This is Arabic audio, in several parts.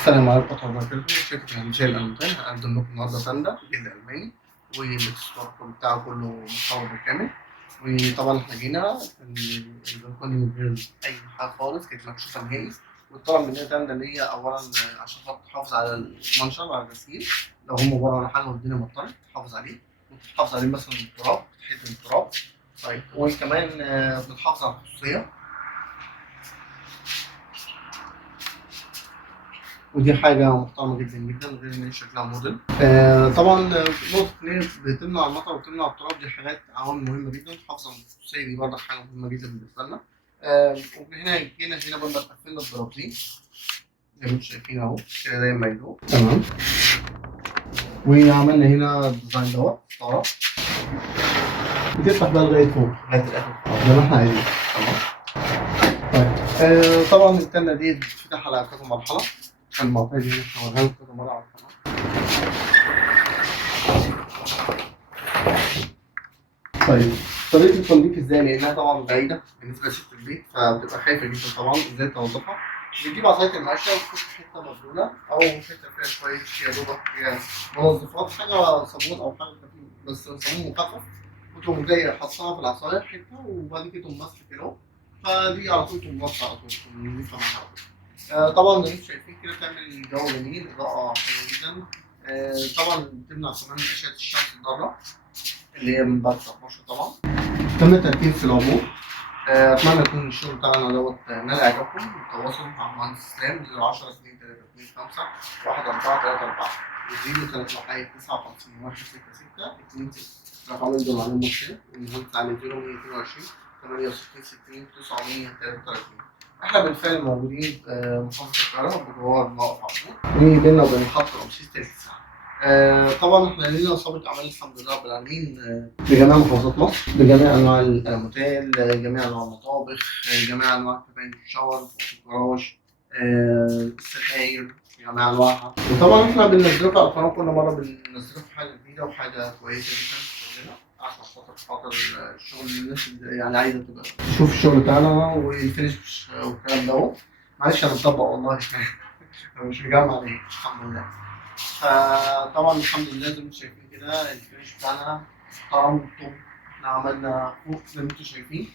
السلام عليكم ورحمة الله وبركاته. شركة هندسية الألمانية هنقدم لكم النهاردة سنة جلد ألماني، والإكسسوار بتاعه كله مصور بالكامل. وطبعا احنا جينا البلكوني من غير أي حاجة خالص، كانت مكشوفة نهائي. والطلب مننا ده اللي هي أولا عشان خاطر تحافظ على المنشر وعلى الغسيل، لو هم عبارة عن حاجة والدنيا مطرت تحافظ عليه، وتحافظ عليه مثلا من التراب، تحد من التراب. طيب وكمان بتحافظ على الخصوصية، ودي حاجة محترمة جدا جدا غير إن هي شكلها موديل. طبعا نقطة إن هي بتمنع المطر وبتمنع التراب، دي حاجات عوامل مهمة جدا. تحافظ على الخصوصية دي برضه حاجة مهمة جدا بالنسبة لنا. وهنا هنا برضه قفلنا البرازيل زي ما انتم شايفين اهو كده دايما ميدوب تمام. وعملنا هنا الديزاين دوت ستارة بتفتح بقى لغاية فوق لغاية الآخر زي ما احنا عايزين تمام. طيب طبعا التنة دي بتفتح على كذا مرحلة. المنطقة دي احنا وريها لكم كذا مرة على القناة. طيب طريقة التنظيف ازاي؟ لأنها طبعا بعيدة بالنسبة لست البيت، فبتبقى خايفة جدا طبعا ازاي تنظفها. بتجيب عصاية المقشة وتخش حتة مبلولة أو حتة فيها شوية يا دوبك فيها منظفات، حاجة صابون أو حاجة خفيفة بس صابون مخفف، وتقوم جاي حاطها في العصاية حتة وبعد كده تقوم ماسكة كده، فدي على طول تقوم نظفة على طول تقوم نظيفة معاها على طول. طبعا زي ما انتم شايفين كده تعمل جو جميل، إضاءة حلوة جدا. طبعا بتمنع كمان أشعة الشمس الضارة اللي هي من بعد 19 طبعا. تم التركيز في العبور. اتمنى يكون الشغل بتاعنا دوت نال اعجابكم. التواصل مع المهندس اسلام 010 2 3 2 5 1 4 3 4 و 0 3 59 1 6 6 2 6. رقم ينزل عليه مشكله، والمهندس على 0122 68 60 933. احنا بالفعل موجودين في محافظه القاهره بجوار موقف عبور، وبيننا وبين محطه رمسيس تلت ساعه. طبعا احنا لينا سابقة عمل الحمد لله رب العالمين بجميع محافظات مصر، بجميع انواع الموتيل، جميع انواع المطابخ، جميع انواع كباين الشاور، الجراج، الستاير بجميع انواعها. وطبعا احنا بننزلكم على القناه كل مره، بننزلكم حاجه جديده وحاجه كويسه جدا في شغلنا، عشان خاطر الشغل اللي الناس يعني عايزه تبقى تشوف الشغل بتاعنا والفينش والكلام دوت. معلش انا مطبق والله مش مجمع عليه الحمد لله. فطبعا الحمد لله زي ما انتم شايفين كده الفينش بتاعنا محترم وطب. احنا عملنا فوق زي ما انتم شايفين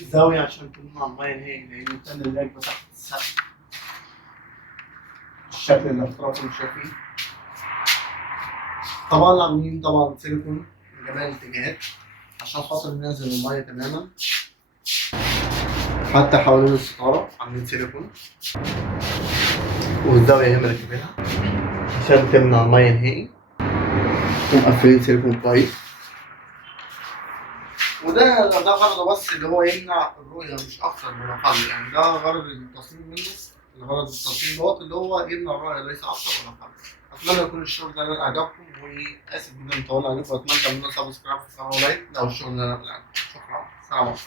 الزاوية عشان تمنع المية نهائي، لأن التاني اللي راكبة تحت السقف الشكل الاحترافي اللي شايفين. طبعا عاملين طبعا سيليكون من جميع الاتجاهات عشان خاطر ننزل المية تماما، حتى حوالين الستارة عاملين سيليكون، والزاوية هي مركبينها عشان تمنع المية نهائي، ومقفلين سيليكون كويس. وده غرضه بس اللي هو يمنع الرؤية مش أكثر من أقل، يعني ده غرض التصميم منه. الغرض التصميم دوت اللي هو يمنع الرؤية ليس أكثر من أقل. أتمنى يكون الشغل ده نال إعجابكم، وآسف جدا طولنا عليكم، وأتمنى تعملوا سبسكرايب في القناة ولايك لو الشغل ده نال إعجابكم. شكرا، سلام عليكم.